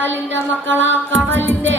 കടലിന്റെ മക്കളാ കടലിന്റെ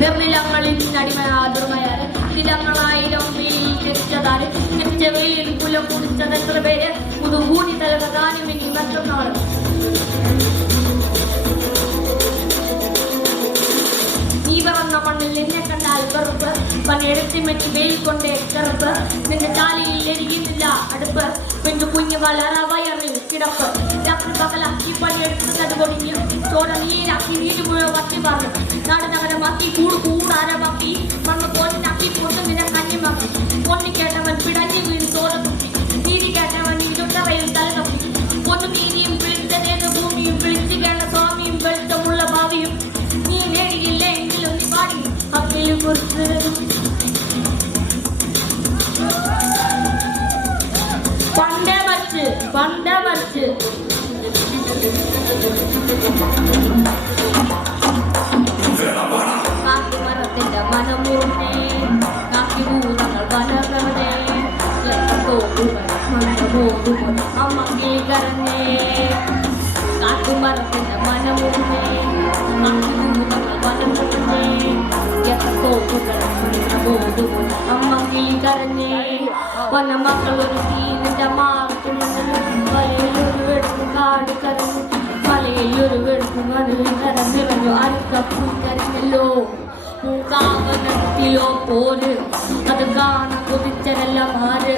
നിർനിലങ്ങളിൽ അടിമയാതുറമയാൽ നിലങ്ങളായിരം വെയിൽ തിരിച്ചതാല് തിരിച്ച വെയിൽ പുല കുടിച്ചത് എത്ര പേര് മുതുകൂടി തലകഥാനും ഇനി മറ്റൊന്നാണ് നീ പറന്ന മണ്ണിൽ എന്നെ കണ്ടാൽ വെറുപ്പ് പണിയെടുത്തി മെറ്റി വെയിൽ കൊണ്ടേ കറുപ്പ് നിന്റെ ചാലയിൽ എരിയുന്നില്ല അടുപ്പ് പെണ്ണു കുഞ്ഞു വളര വയറിൽ കിടപ്പ് രാത്രി പകലാക്കി പണിയെടുക്കുന്നത് പൊടിഞ്ഞു ചോര നീരാക്കി നീര് മുഴുവൻ വട്ടി പറഞ്ഞു നാട് നഗരമാക്കി കൂടാരമാക്കി മണ്ണ് പോറ്റിനാക്കി പൊന്നുനിനെ കഞ്ഞിമാക്കി പൊന്നി കേട്ടവൻ പിടഞ്ഞു വീണ് ചോര തുപ്പി നീതി കേട്ടവൻ ഇരുട്ടറയിൽ തലതപ്പി പൊന്നു നീതിയും വിളിച്ചതേത് ഭൂമിയും വിളിച്ചു കേട്ട സ്വാമിയും വെളുത്തമുള്ള ഭാവിയും നീ നേടിയില്ല എങ്കിലും നീ പാടി അക്കയിലും കുറിച്ച് പണ്ടേ മറിച്ച് കാട്ടുമരത്തിന്റെ മനമൂർന്നേ കാക്കിഭൂതങ്ങൾ വനകരണേ അമ്മേ കരഞ്ഞേ കാട്ടുമരത്തിന്റെ മനമൂർന്നേ കാക്കിഭൂതങ്ങൾ വനകരണേ അമ്മേ കരഞ്ഞേ വനമക്കൾ ഒരു തീനിന്റെ മലയിലൊരു വെടുക്കും കാട് കരഞ്ഞു മലയിലൊരു വെടുക്കും കടൽ കരഞ്ഞിറങ്ങു അരുക്കപ്പൂ കരഞ്ഞല്ലോ പൂക്കാവനത്തിലോ പോര് അത് കാണാൻ കൊതിച്ചതെല്ലാം ആര്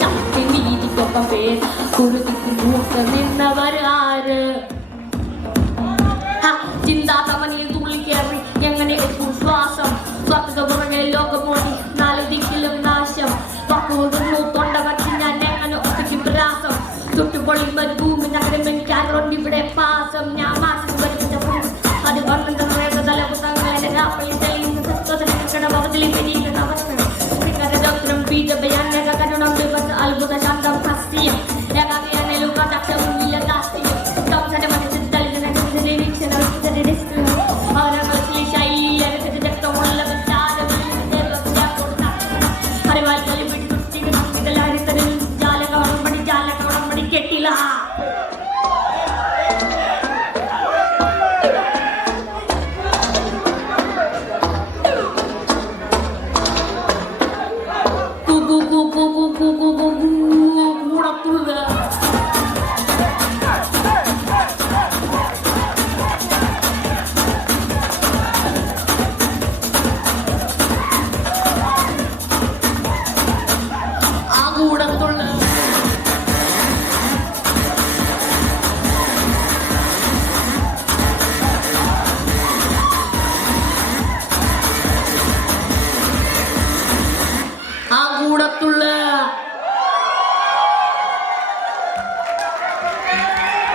ചത്തി നീതിക്കൊപ്പം പേര് കുരുതിക്ക് മൂക്ക നിന്നവർ ആര് ചിന്താതമനിൽ തുള്ളിക്കേറി എങ്ങനെ ശ്വാസം സ്വർഗ പുറകെ ലോകമോടി നാല് ദിക്കിലും നാശം പക്കൂതുന്നു തൊണ്ട കട്ടി ഞാൻ എങ്ങനെ ഒറ്റയ്ക്ക് പ്രയാസം തൊട്ടുപൊളി മരുഭൂമി നഗരം എനിക്കാരോണ്ട് ഇവിടെ പാസം ഞാൻ മാസം വരുന്ന അത് വന്നിട്ട് തലപുത്തങ്ങളെ രാപ്പയിൽ തെളിയുന്ന സത്വതന ഭവത്തിലെ പെരിയുന്ന അവസ്ഥ കരദോത്രം ബീജഭയാനക കരുണം ദിവസ അത്ഭുത ശാന്തം ഹസ്യം ഏകാഗ്രനലുക ദക്ഷവും ഇല്ല ദാസ്യം സംസര മനസ്സിൽ തളിക്കുന്ന നിരീക്ഷണ അവരങ്ങളിൽ ശൈലിയിൽ അരക്കത്ത് രക്തമുള്ള കെട്ടില്ല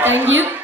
Thank you.